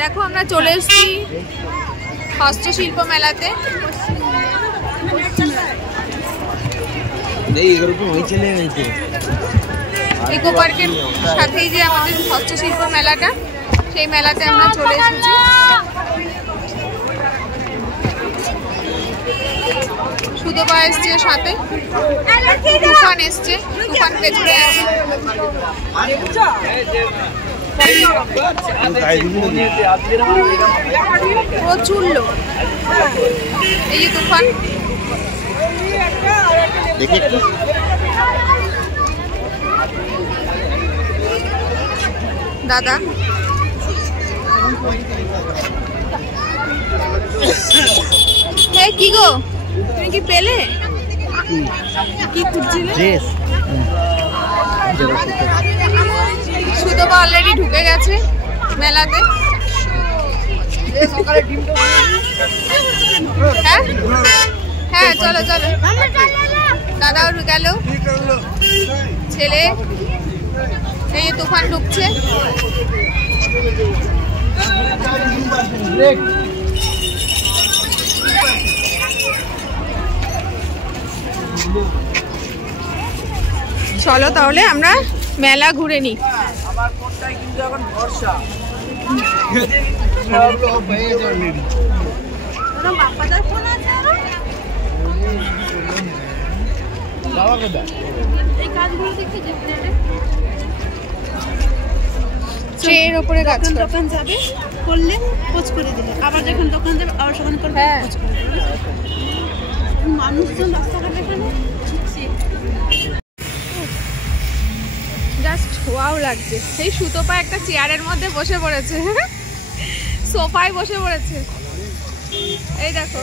দেখো আমরা চলে এসেছি হস্তশিল্প মেলাতে। ইকো পার্কের সাথেই যে আমাদের হস্তশিল্প মেলাটা, সেই মেলাতে আমরা চলে এসেছি। সুদপা এসছে সাথে, তুফান এসছে, তুফান পেছনে আছে। প্রচুর লোক, এই যে তুফান। দাদা কি গো, তুমি কি পেলে? কি খুঁজছিলে? সুদপা অলরেডি ঢুকে গেছে মেলাতে। হ্যাঁ হ্যাঁ, চলো চলো। দাদাও গেল, ছেলে। এই তুফান ঢুকছে। চলো তাহলে আমরা মেলা ঘুরে নিই। আমার কোনটাই কিন্তু এখন ভরসা। বাপ্পাদার ফোন আছে আরো। বাবা কোথায়? এই কাজগুলো দেখতে যেতে রে। ট্রের উপরে গাছ দোকান যাবে করলে পোজ করে দিলে, আবার যখন দোকান যাবে আবার সমান করবে, পোজ করে দিলে। মানুষজন রাস্তাঘাটে এখানে ছুটছে, জাস্ট ওয়াও লাগছে। সেই সুতপা একটা চেয়ারের মধ্যে বসে পড়েছে, সোফায় বসে পড়েছে। এই দেখো,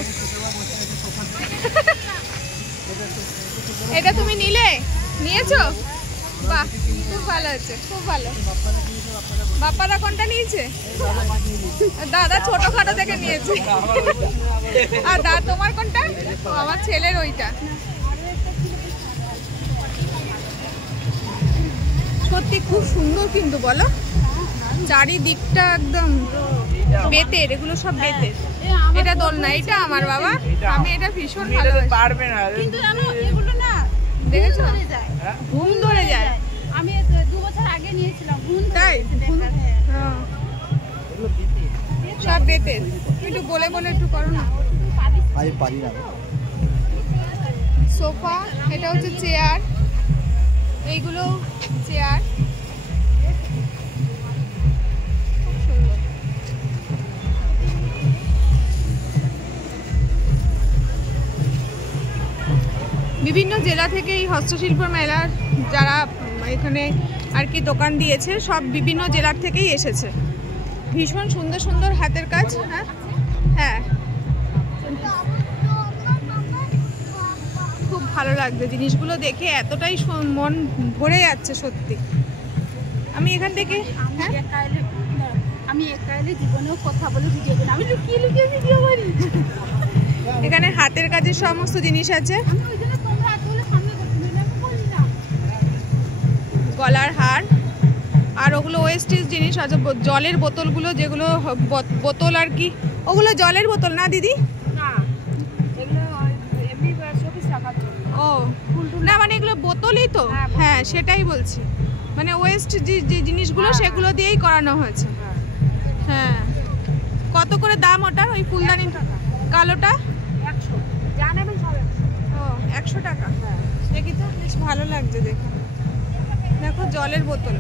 এটা তুমি নিয়েছো? বাহ, খুব ভালো হয়েছে, খুব ভালো। বাপ্পাদা কোনটা নিয়েছে? দাদা ছোটখাটো দেখে নিয়েছে। আর দা তোমার কোনটা? আমার ছেলের ওইটা। সত্যি খুব সুন্দর কিন্তু, বলো। চারিদিকটা একদম বেতের, এগুলো সব বেতের। এটা দোলনা, এটা আমার বাবা, আমি এটা ভীষণ ভালোবাসি। পারবে না কিন্তু জানো এগুলো না, দেখেছো, ঘুম ধরে যায়। আমি 2 বছর আগে নিয়েছিলাম, ঘুম তাই। সব বেতের। একটু বলে একটু করো না। আমি পারি না। সোফা, এটা হচ্ছে চেয়ার, এইগুলো চেয়ার। বিভিন্ন জেলা থেকে এই হস্তশিল্প মেলার যারা এখানে আর কি দোকান দিয়েছে, সব বিভিন্ন জেলার থেকেই এসেছে। ভীষণ সুন্দর সুন্দর হাতের কাজ। হ্যাঁ হ্যাঁ, খুব ভালো লাগছে জিনিসগুলো দেখে, এতটাই মন ভরে যাচ্ছে সত্যি। আমি এখান থেকে জীবনেও কথা বলে ভিডিও করি, আমি লুকিয়ে লুকিয়ে ভিডিও করি। এখানে হাতের কাজের সমস্ত জিনিস আছে, গলার হার, আর ওগুলো ওয়েস্টেজ জিনিস আছে। জলের বোতলগুলো, যেগুলো বোতল আর কি, ওগুলো জলের বোতল না দিদি? ও না, মানে এগুলো বোতলই তো। হ্যাঁ সেটাই বলছি, মানে ওয়েস্ট যে জিনিসগুলো সেগুলো দিয়েই করানো হয়েছে। হ্যাঁ, কত করে দাম ওটার? ওই ফুলদানি কালোটা 100 টাকা। দেখি তো, বেশ ভালো লাগছে দেখো। দেখো জলের বোতল,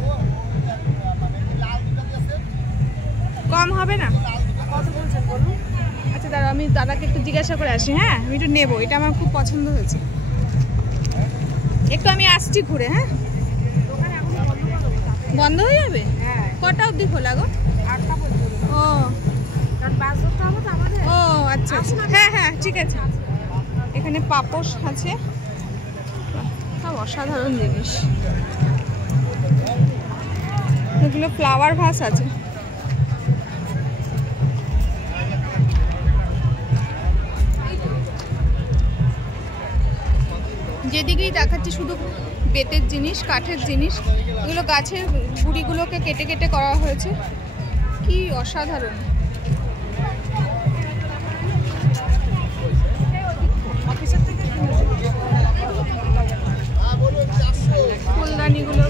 কম হবে না? আচ্ছা দাঁড়া, আমি দাদাকে একটু জিজ্ঞাসা করে আসি। হ্যাঁ, আমি একটু নেবো, এটা আমার খুব পছন্দ হয়েছে। একটু আমি আসছি ঘুরে। হ্যাঁ, বন্ধ হয়ে যাবে? কটা অবধি খোলা গো? 8টা পর্যন্ত। ও আচ্ছা, হ্যাঁ হ্যাঁ ঠিক আছে। এখানে পাপোশ আছে, সব অসাধারণ জিনিস। এগুলো ফ্লাওয়ার ভাস আছে। যেদিকেই দেখাচ্ছি শুধু বেতের জিনিস, কাঠের জিনিস। এগুলো গাছের গুড়িগুলোকে কেটে কেটে করা হয়েছে। কি অসাধারণ। ফুলদানিগুলো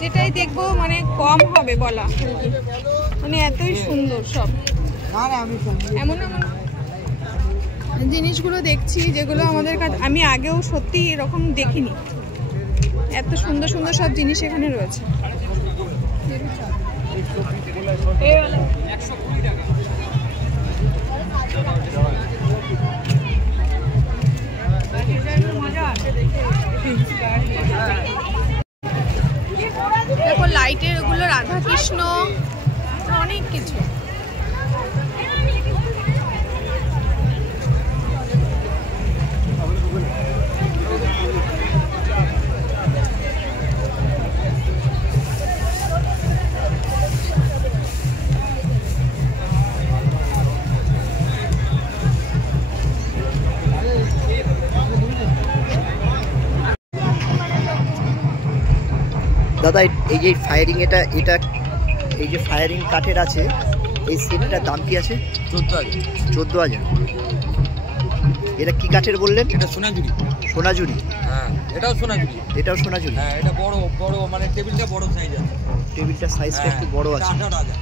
যেটাই দেখবো মানে কম হবে বলা, মানে এতই সুন্দর সব। এমন এমন জিনিসগুলো দেখছি যেগুলো আমাদের কাছে আমি আগেও সত্যি এরকম দেখিনি। এত সুন্দর সুন্দর সব জিনিস এখানে রয়েছে। দেখো লাইটের ওগুলো রাধা কৃষ্ণ অনেক কিছু। দাদা এই যে ফায়ারিং এটা এই যে ফায়ারিং কাঠের আছে, এই সেটটার দাম কি আছে? 14,000। এটা কি কাঠের বললেন? এটা সোনাঝুরি। সোনাঝুরি? হ্যাঁ, এটাও সোনাঝুরি। এটাও সোনাঝুরি? হ্যাঁ, এটা বড় বড় মানে টেবিলটা বড় সাইজ আছে। টেবিলটার সাইজটা একটু বড় আছে। 18,000।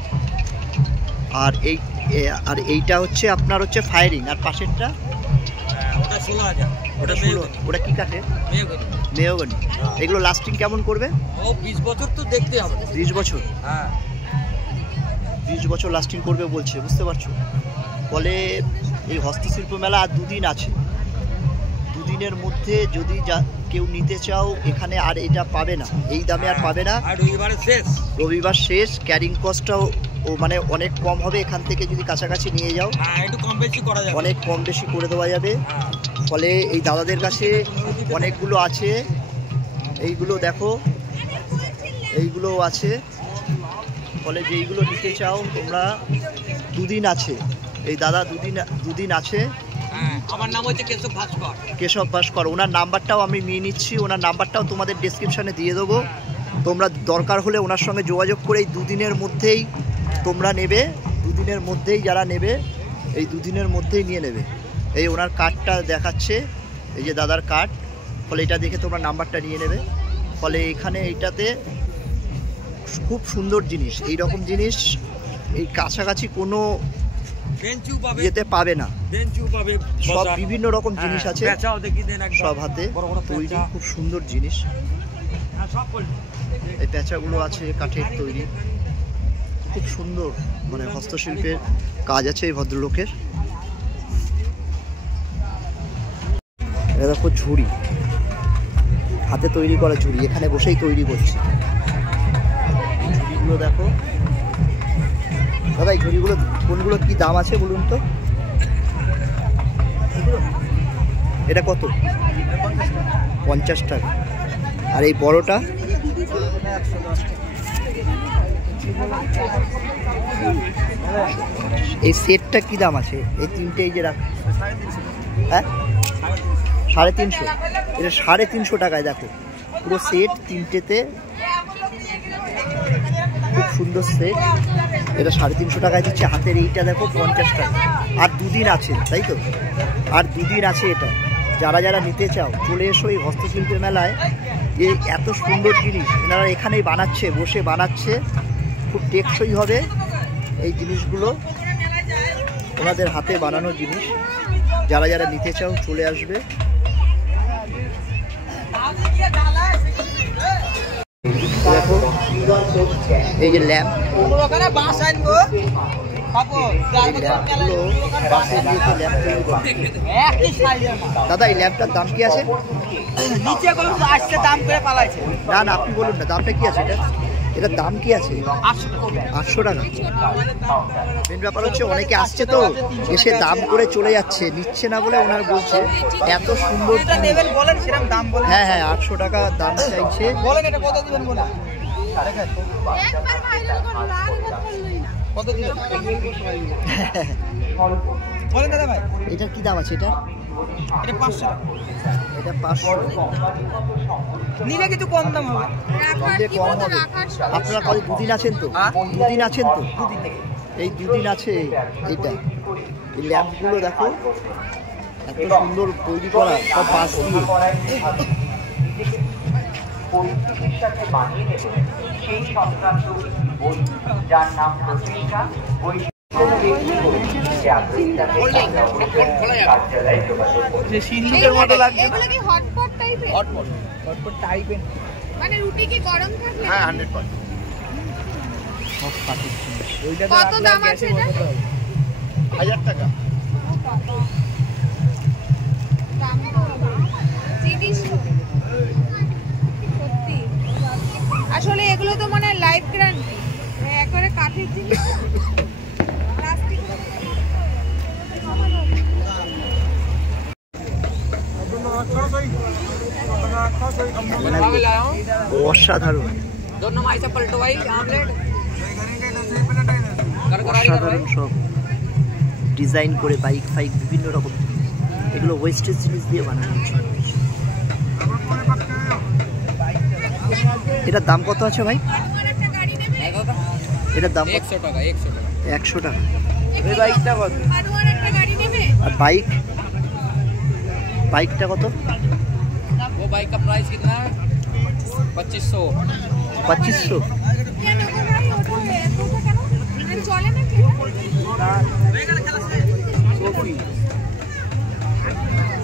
আর এইটা হচ্ছে আপনার হচ্ছে ফায়ারিং, আর পাশেরটা ওটা 16,000। ওটা 16। ওটা কি কাঠের? মেহগনি। মেহগনি। এগুলো লাস্টিং কেমন করবে? ও 20 বছর তো দেখতে হবে। 20 বছর? হ্যাঁ, 20 বছর লাস্টিং করবে বলছে, বুঝতে পারছো? ফলে এই হস্তশিল্প মেলা আর 2 দিন আছে। 2 দিনের মধ্যে যদি কেউ নিতে চাও এখানে আর এটা পাবে না, এই দামে আর পাবে না। আর রবিবার শেষ। ক্যারিং কস্টটাও মানে অনেক কম হবে এখান থেকে যদি কাছাকাছি নিয়ে যাও। একটু কম বেশি করা যাবে, অনেক কম বেশি করে দেওয়া যাবে। ফলে এই দাদাদের কাছে অনেকগুলো আছে। এইগুলো দেখো, এইগুলো আছে। ফলে যেইগুলো নিতে চাও তোমরা, 2 দিন আছে এই দাদা, 2 দিন আছে। আমার নাম হচ্ছে কেশব ভাস্কর। ওনার নাম্বারটাও আমি নিয়ে নিচ্ছি, ওনার নাম্বারটাও তোমাদের ডেসক্রিপশানে দিয়ে দেবো। তোমরা দরকার হলে ওনার সঙ্গে যোগাযোগ করে এই 2 দিনের মধ্যেই তোমরা নেবে। 2 দিনের মধ্যেই যারা নেবে এই 2 দিনের মধ্যেই নিয়ে নেবে। এই ওনার কার্ডটা দেখাচ্ছে, এই যে দাদার কার্ড। ফলে এটা দেখে তোমরা নাম্বারটা নিয়ে নেবে। ফলে এখানে এইটাতে খুব সুন্দর জিনিস, এই রকম জিনিস এই কাছাকাছি কোনো যেতে পাবে না। সব বিভিন্ন রকম জিনিস আছে, সব হাতে তৈরি, খুব সুন্দর জিনিস। এই প্যাঁচাগুলো আছে কাঠের তৈরি, খুব সুন্দর, মানে হস্তশিল্পের কাজ আছে এই ভদ্রলোকের। এটা দেখো ঝুড়ি, হাতে তৈরি করা ঝুড়ি, এখানে বসেই তৈরি করছে। ঝুড়িগুলো দেখো দাদা, এই ঝুড়িগুলো কোনগুলো কি দাম আছে বলুন তো? এটা কত? 50 টাকা। আর এই বড়টা? এই সেটটা কি দাম আছে? এই 3টে এই যে রাখ, হ্যাঁ 350। এটা 350 টাকায় দেখো, পুরো সেট 3টেতে, খুব সুন্দর সেট। এটা 350 টাকায় দিচ্ছে। হাতের এইটা দেখো 50 টাকা। আর 2 দিন আছে, তাই তো? আর 2 দিন আছে এটা। যারা যারা নিতে চাও চলে এসো এই হস্তশিল্পের মেলায়। এই এত সুন্দর জিনিস এনারা এখানেই বানাচ্ছে, বসে বানাচ্ছে। খুব টেকসই হবে এই জিনিসগুলো, ওনাদের হাতে বানানো জিনিস। যারা যারা নিতে চাও চলে আসবে। দেখো এই যে ল্যাম্প, দাদা এই ল্যাম্পটার দাম কি আছে? না না, আপনি বলুন না দামটা কি আছে? এটার দাম কি আছে? 800 টাকা। মেন ব্যাপার হচ্ছে অনেকে আসছে তো, এসে দাম করে চলে যাচ্ছে, নিচ্ছে না বলে ওনার বলছে এত সুন্দর। হ্যাঁ হ্যাঁ, 800 টাকা দাম চাইছে। এটার কি দাম আছে? এটা এটা 500 টাকা। এটা 500 নিলে কিছু কম দাম হবে। কম হবে। আপনারা কত দুদিন আছেন তো? দুদিন আছেন তো? এই দুদিন আছে। এইটা এই ল্যাম্পগুলো দেখো এত সুন্দর তৈরি করা, সব বাঁশ দিয়ে। পরিস্থিতির সাথে মানিয়ে নেবে সেই সংক্রান্ত বই, যার নাম প্রতিষ্ঠা কার্যালয়ে যোগাযোগ করুন। সিন্ধুকের মতো লাগছে। এগুলো কি হটপট টাইপের? হটপট টাইপের। মানে রুটি কি গরম থাকলে? হ্যাঁ 100%। সব কাঠের জিনিস। কত দাম আছে এটা? 1000 টাকা। দাম তো জিনিস তো। সত্যি। আসলে এগুলো তো মানে লাইফ গ্যারান্টি। একবারে কাঠের জিনিস। প্লাস্টিক অসাধারণ, दोनों में ऐसा पलटवाई आमलेट অসাধারণ সব ডিজাইন করে বাইক ফাইক বিভিন্ন রকম জিনিস। এগুলো ওয়েস্টেজ জিনিস দিয়ে বানানো হচ্ছে। এটার দাম কত আছে ভাই? এটার দাম 100 টাকা। 100 টাকা। 100 টাকা। এই বাইকটা কত? আর বাইকটা কত? वो बाइक का प्राइस कितना है? 2500। 2500।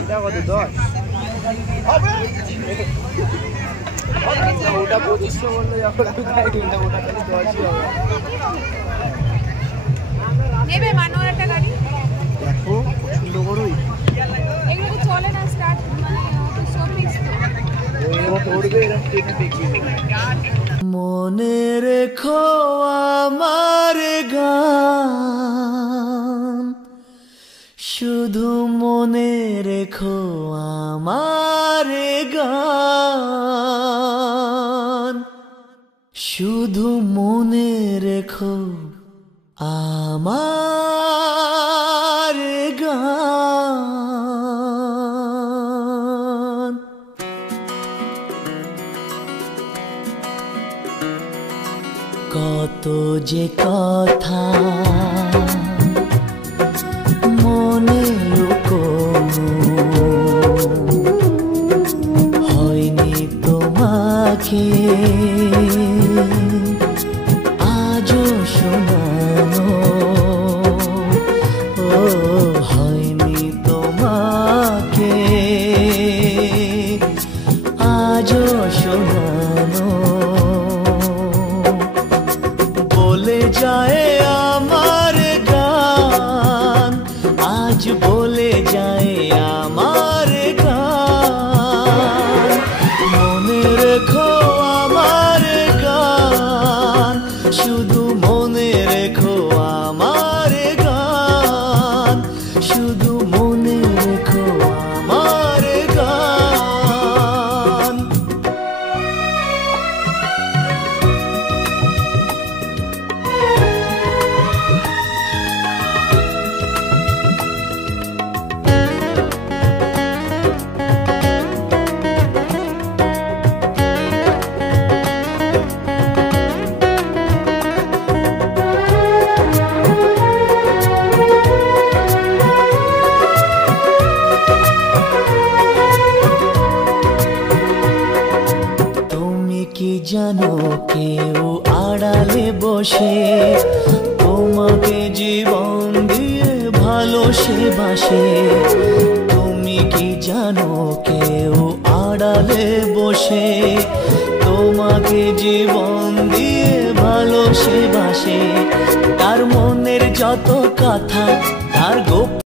এটা কত? 10। ওটা 2500 বললো যখন আমি খাই না, ওটা খালি 10ই হবে। নেবে মানোয়ার একটা গাড়ি? দেখো পছন্দ করো। এগুলো তো চলে না স্টার্ট, মানে শোপিস তো। মনে রেখো আমার গান, শুধু মনে রেখো আমার গান, শুধু মনে রেখো আমার গান। কত যে কথা মনে লুকোনো, হয়নি তোমাকে আজও শোনানো, ও হয়নি তোমাকে আজও শোনানো। বলে যায় আমার গান, আজ বলে যায় আমার গান, মনে রেখো আমার গান, শুধু মনে রেখো আমার গান, শুধু মনে রেখো আমার গান। তুমি কি জানো কেউ আড়ালে বসে তোমাকে জীবন দিয়ে ভালোবাসে? তুমি কি জানো কেউ আড়ালে বসে তোমাকে জীবন দিয়ে ভালোবাসে? তার মনের যত কথা, তার গোপন